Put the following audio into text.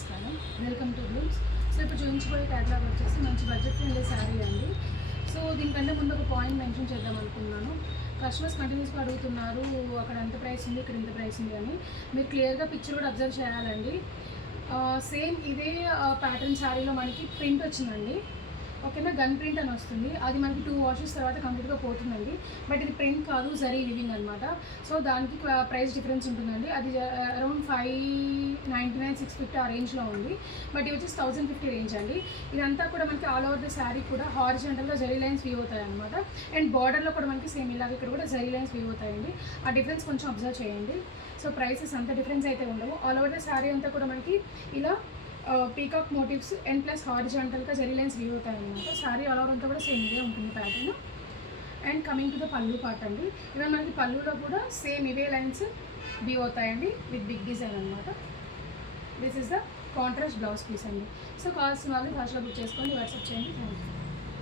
నమస్కారం, welcome to Bloom's. So ఇప్పుడు చూపించబోయే క్యాటలాగ్ వచ్చేసి మంచి బడ్జెట్ ఫ్రెండ్లీ శారీ అండి. సో దీనికంటే ముందు ఒక పాయింట్ మెన్షన్ చేద్దాం అనుకున్నాను. కస్టమర్స్ కంటిన్యూస్గా అడుగుతున్నారు అక్కడ ఎంత ప్రైస్ ఉంది, ఇక్కడ ఎంత ప్రైస్ ఉంది అని. మీరు క్లియర్గా పిక్చర్ కూడా అబ్జర్వ్ చేయాలండి. సేమ్ ఇదే ప్యాటర్న్ శారీలో మనకి ప్రింట్ వచ్చిందండి. ఓకేనా, గన్ ప్రింట్ అని వస్తుంది. అది మనకి 2 వాషెస్ తర్వాత కంప్లీట్గా పోతుందండి. బట్ ఇది ప్రింట్ కాదు, జరీ లివింగ్ అనమాట. సో దానికి ప్రైస్ డిఫరెన్స్ ఉంటుందండి. అది అరౌండ్ 599, 650 ఆ రేంజ్లో ఉంది. బట్ ఇది వచ్చేసి 1050 రేంజ్ అండి. ఇదంతా కూడా మనకి ఆల్ ఓవర్ ద శారీ కూడా హారిజాంటల్గా జరీ లైన్స్ వీవ్ అవుతాయి అనమాట. అండ్ బార్డర్లో కూడా మనకి సేమ్ ఇలాగ ఇక్కడ కూడా జరీ లైన్స్ వీవ్ అవుతాయండి. ఆ డిఫరెన్స్ కొంచెం అబ్జర్వ్ చేయండి. సో ప్రైసెస్ అంత డిఫరెన్స్ అయితే ఉండవు. ఆల్ ఓవర్ ద శారీ అంతా కూడా మనకి ఇలా పీకాక్ మోటివ్స్ అండ్ ప్లస్ హారిజాంటల్గా జరీ లైన్స్ వీవ్ అవుతాయి అనమాట. శారీ ఆల్ ఓవర్ అంతా కూడా సేమ్ ఇదే ఉంటుంది pattern. And coming to the పళ్ళు పార్ట్ అండి. ఇవన్నీ మనకి పళ్ళులో కూడా సేమ్ ఇవే లైన్స్ వీవ్ అవుతాయండి విత్ బిగ్ డిజైన్ అనమాట. This is the contrast blouse piece అండి. సో కావాల్సిన వాళ్ళు ఫాస్ట్గా బుక్ చేసుకోండి, వాట్సాప్ చేయండి. Thank you.